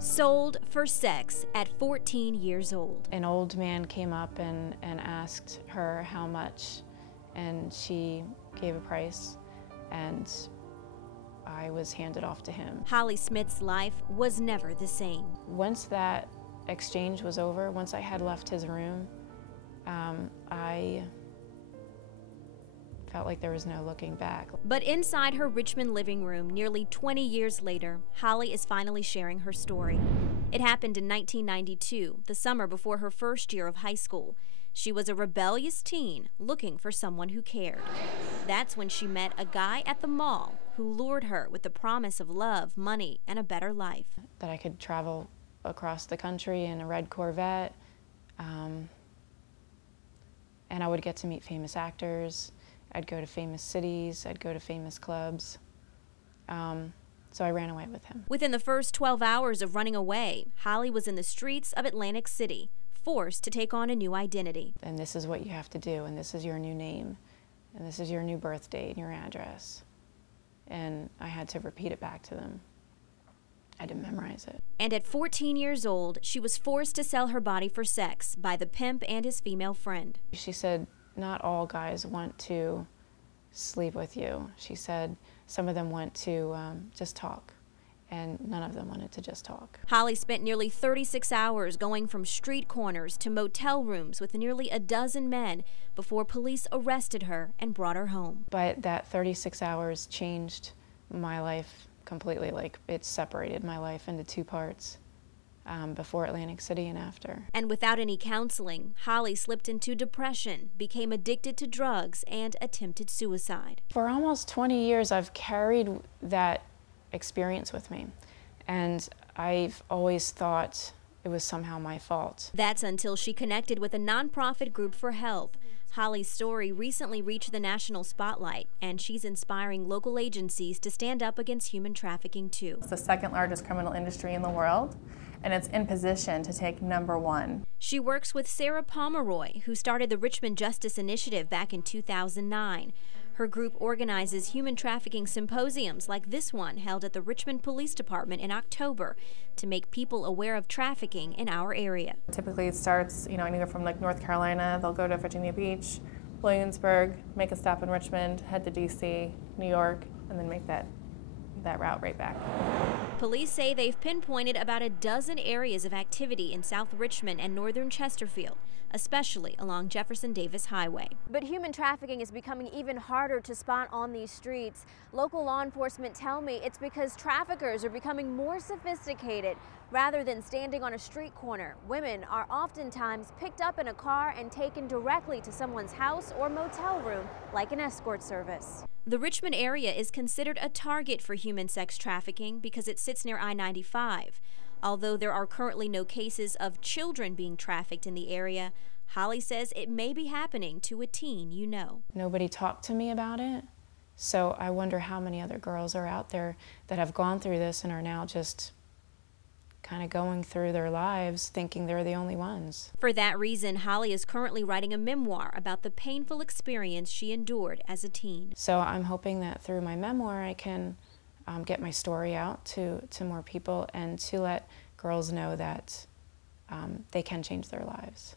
Sold for sex at 14 years old. An old man came up and asked her how much, and she gave a price, and I was handed off to him. Holly Smith's life was never the same. Once that exchange was over, once I had left his room, I felt like there was no looking back. But inside her Richmond living room, nearly 20 years later, Holly is finally sharing her story. It happened in 1992, the summer before her first year of high school. She was a rebellious teen looking for someone who cared. That's when she met a guy at the mall who lured her with the promise of love, money, and a better life. That I could travel across the country in a red Corvette, and I would get to meet famous actors. I'd go to famous cities, I'd go to famous clubs. So I ran away with him. Within the first 12 hours of running away, Holly was in the streets of Atlantic City, forced to take on a new identity. And this is what you have to do, and this is your new name, and this is your new birth date and your address. And I had to repeat it back to them. I didn't memorize it. And at 14 years old, she was forced to sell her body for sex by the pimp and his female friend. She said, not all guys want to sleep with you. She said some of them want to just talk, and none of them wanted to just talk. Holly spent nearly 36 hours going from street corners to motel rooms with nearly a dozen men before police arrested her and brought her home. But that 36 hours changed my life completely. Like, it separated my life into two parts. Before Atlantic City and after. And without any counseling, Holly slipped into depression, became addicted to drugs, and attempted suicide. For almost 20 years, I've carried that experience with me, and I've always thought it was somehow my fault. That's until she connected with a nonprofit group for help. Holly's story recently reached the national spotlight, and she's inspiring local agencies to stand up against human trafficking too. It's the second largest criminal industry in the world, and it's in position to take #1. She works with Sarah Pomeroy, who started the Richmond Justice Initiative back in 2009. Her group organizes human trafficking symposiums like this one held at the Richmond Police Department in October to make people aware of trafficking in our area. Typically it starts, anywhere from like North Carolina, they'll go to Virginia Beach, Williamsburg, make a stop in Richmond, head to DC, New York, and then make that route right back. Police say they've pinpointed about a dozen areas of activity in South Richmond and northern Chesterfield, especially along Jefferson Davis Highway. But human trafficking is becoming even harder to spot on these streets. Local law enforcement tell me it's because traffickers are becoming more sophisticated. Rather than standing on a street corner, women are oftentimes picked up in a car and taken directly to someone's house or motel room, like an escort service. The Richmond area is considered a target for human sex trafficking because it sits near I-95. Although there are currently no cases of children being trafficked in the area, Holly says it may be happening to a teen you know. Nobody talked to me about it, so I wonder how many other girls are out there that have gone through this and are now just kind of going through their lives thinking they're the only ones. For that reason, Holly is currently writing a memoir about the painful experience she endured as a teen. So I'm hoping that through my memoir I can get my story out to more people and to let girls know that they can change their lives.